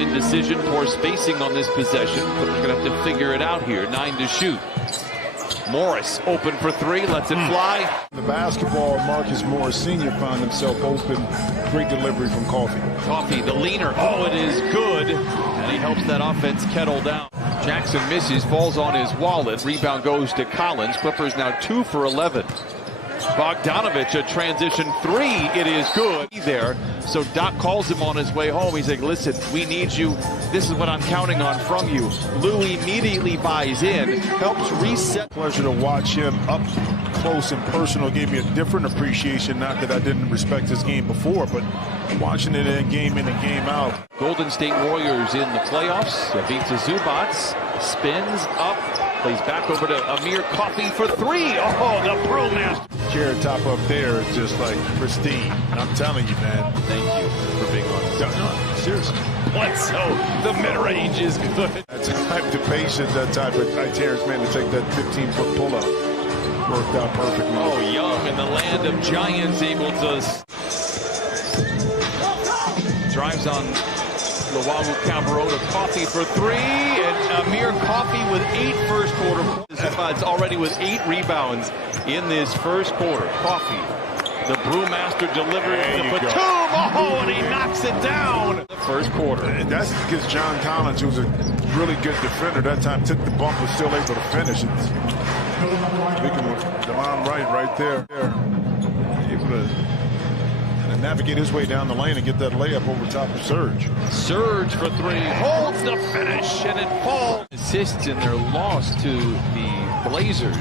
indecision, poor spacing on this possession, but they're going to have to figure it out here. 9 to shoot. Morris open for 3, lets it fly. The basketball, Marcus Morris Sr. found himself open. Great delivery from Coffey. Coffey, the leaner. Oh, it is good. And he helps that offense kettle down. Jackson misses, falls on his wallet. Rebound goes to Collins. Clippers now 2 for 11. Bogdanovich, a transition 3. It is good there. So Doc calls him on his way home. He's like, listen, we need you. This is what I'm counting on from you. Lou immediately buys in, helps reset. Pleasure to watch him up close and personal. Gave me a different appreciation. Not that I didn't respect his game before, but watching it in and game out. Golden State Warriors in the playoffs. Beats Zubac, spins up, plays back over to Amir Coffey for 3. Oh, the brewmaster. Chair top up there is just like pristine. I'm telling you, man. Thank you for being honest. No, seriously. Bledsoe, the mid-range is good. That's a type of patience, that type of Terrence man to take that 15-foot pull-up. Worked out perfectly. Oh, Young in the land of giants able to drives on Luau Cabarrot to Coffey for 3, and Amir Coffey with 8 first quarter points. It's already with 8 rebounds in this first quarter. Coffey, the brewmaster, delivering to Batum. Oh, and he knocks it down. The first quarter. And that's because John Collins, who's a really good defender, that time took the bump, was still able to finish it. Speaking with Delon Wright right there, able to navigate his way down the lane and get that layup over top of Serge. Serge for 3, holds the finish, and it falls. Assists in their loss to the Blazers.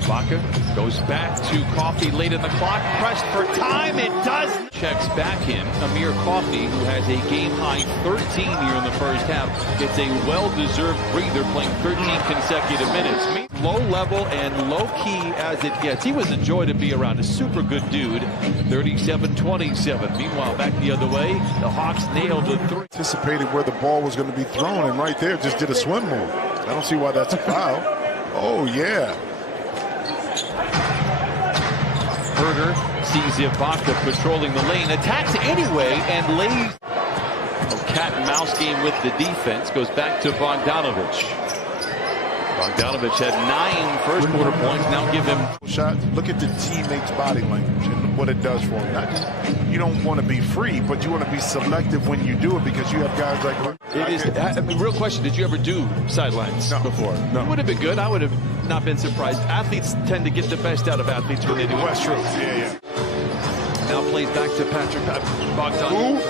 Ibaka goes back to Coffey late in the clock, pressed for time, it does. Checks back in. Amir Coffey, who has a game-high 13 here in the first half, gets a well-deserved breather, playing 13 consecutive minutes. Low level and low-key as it gets. He was a joy to be around, a super good dude. 37-27. Meanwhile, back the other way, the Hawks nailed a 3. Anticipated where the ball was going to be thrown, and right there just did a swim move. I don't see why that's a foul. Oh, yeah. Herder sees Ibaka patrolling the lane, attacks anyway, and lays a cat and mouse game with the defense. Goes back to Bogdanovich. Bogdanovich had 9 first quarter points. Now give him shot. Look at the teammate's body language and what it does for him. You don't want to be free, but you want to be selective when you do it, because you have guys like. It is. I mean, real question: did you ever do sidelines before? No. It would have been good. I would have not been surprised. Athletes tend to get the best out of athletes when they do it. That's true. Yeah. Now plays back to Patrick Bogdanovich.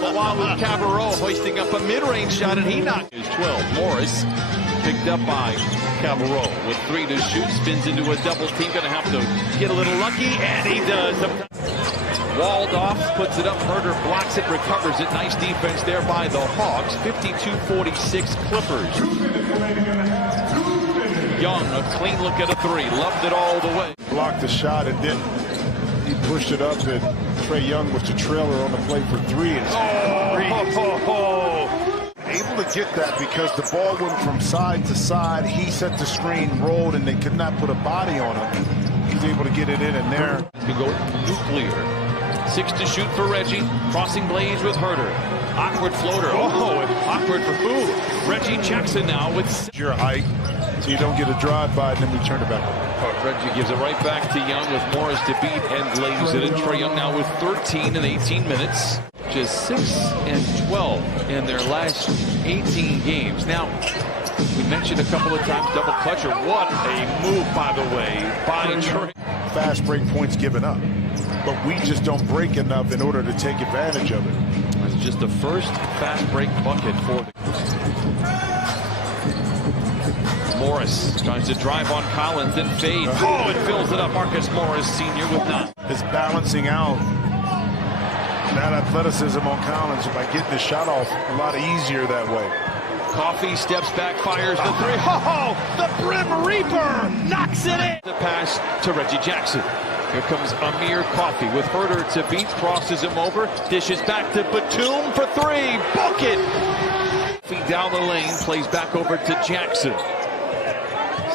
Luau Cabarrot hoisting up a mid-range shot, and he knocked his 12. Morris picked up by Cabarrot with 3 to shoot, spins into a double team. Going to have to get a little lucky, and he does. Walled off, puts it up. Herder blocks it, recovers it. Nice defense there by the Hawks. 52-46 Clippers. Young, a clean look at a 3. Loved it all the way. Blocked the shot, and then he pushed it up, and Trae Young was the trailer on the play for 3. Able to get that because the ball went from side to side. He set the screen, rolled, and they could not put a body on him. He's able to get it in and there. He's going to go nuclear. 6 to shoot for Reggie. Crossing blades with Herder. Awkward floater. Oh, awkward for who? Reggie Jackson now with your height, so you don't get a drive by, and then we turn it back. Reggie gives it right back to Young with Morris to beat and lays it in. Trae Young now with 13 in 18 minutes. Just 6 and 12 in their last 18 games. Now, we mentioned a couple of times double clutcher. What a move, by the way, by Trae. Fast break points given up, but we just don't break enough in order to take advantage of it. It's just the first fast break bucket for the Morris tries to drive on Collins and fade. Oh, it fills it up. Marcus Morris Sr. with 9. Is balancing out that athleticism on Collins by getting the shot off a lot easier that way. Coffey steps back, fires the 3. Oh, the Brim Reaper knocks it in. The pass to Reggie Jackson. Here comes Amir Coffey with Herder to beat, crosses him over, dishes back to Batum for 3. Bucket! Down the lane, plays back over to Jackson.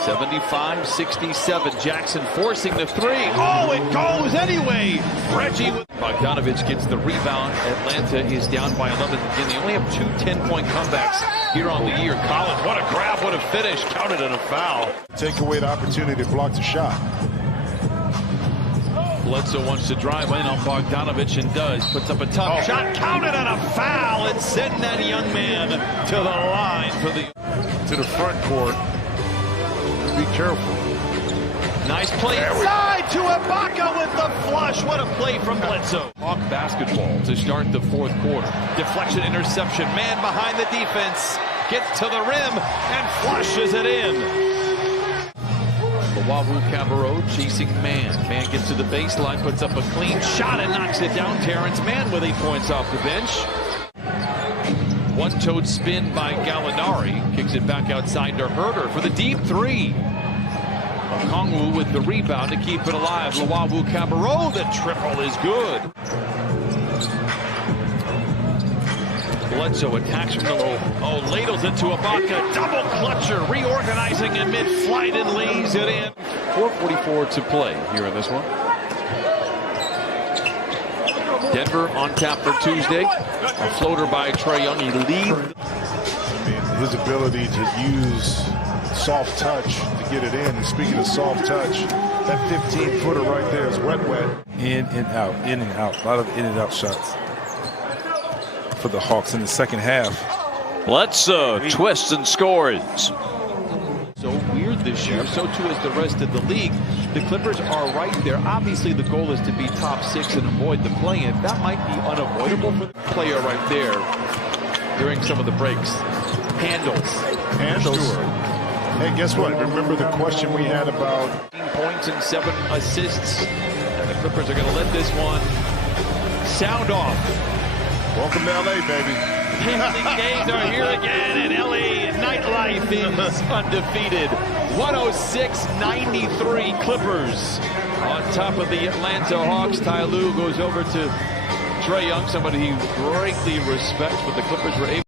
75-67. Jackson forcing the three. Oh, it goes anyway. Reggie with Bogdanovich gets the rebound. Atlanta is down by 11 again. They only have 2 10-point comebacks here on the year. Collins, what a grab, what a finish. Counted and a foul. Take away the opportunity to block the shot. Bledsoe wants to drive in on Bogdanovich and does. Puts up a tough shot, counted and a foul, and send that young man to the line for the front court. Be careful. Nice play inside to Ibaka with the flush. What a play from Bledsoe. Hawk basketball to start the fourth quarter. Deflection, interception, man behind the defense. Gets to the rim and flushes it in. Luwawu Cabarrot chasing man. Man gets to the baseline, puts up a clean shot and knocks it down. Terrence Mann with 8 points off the bench. One-toed spin by Gallinari. Kicks it back outside to Herter for the deep three. Okongwu with the rebound to keep it alive. Luwawu Cabarrot, the triple is good. Bledsoe attacks from the low. Oh, ladles it to Ibaka. Double clutcher, reorganizing in mid-flight and lays it in. 4:44 to play here in this one. Denver on tap for Tuesday. A floater by Trae Young. He leads. His ability to use soft touch to get it in. And speaking of soft touch, that 15-footer right there is wet. In and out, in and out. A lot of in and out shots for the Hawks in the second half. Bledsoe twists and scores. So weird this year, so too is the rest of the league. The Clippers are right there. Obviously, the goal is to be top 6 and avoid the play-in. That might be unavoidable for the player right there during some of the breaks. Handles. Hey, guess what? Remember the question we had about 15 points and 7 assists. And the Clippers are going to let this one sound off. Welcome to LA, baby. The games are here again, and LA nightlife is undefeated. 106-93 Clippers on top of the Atlanta Hawks. Ty Lue goes over to Trae Young, somebody he greatly respects, but the Clippers were able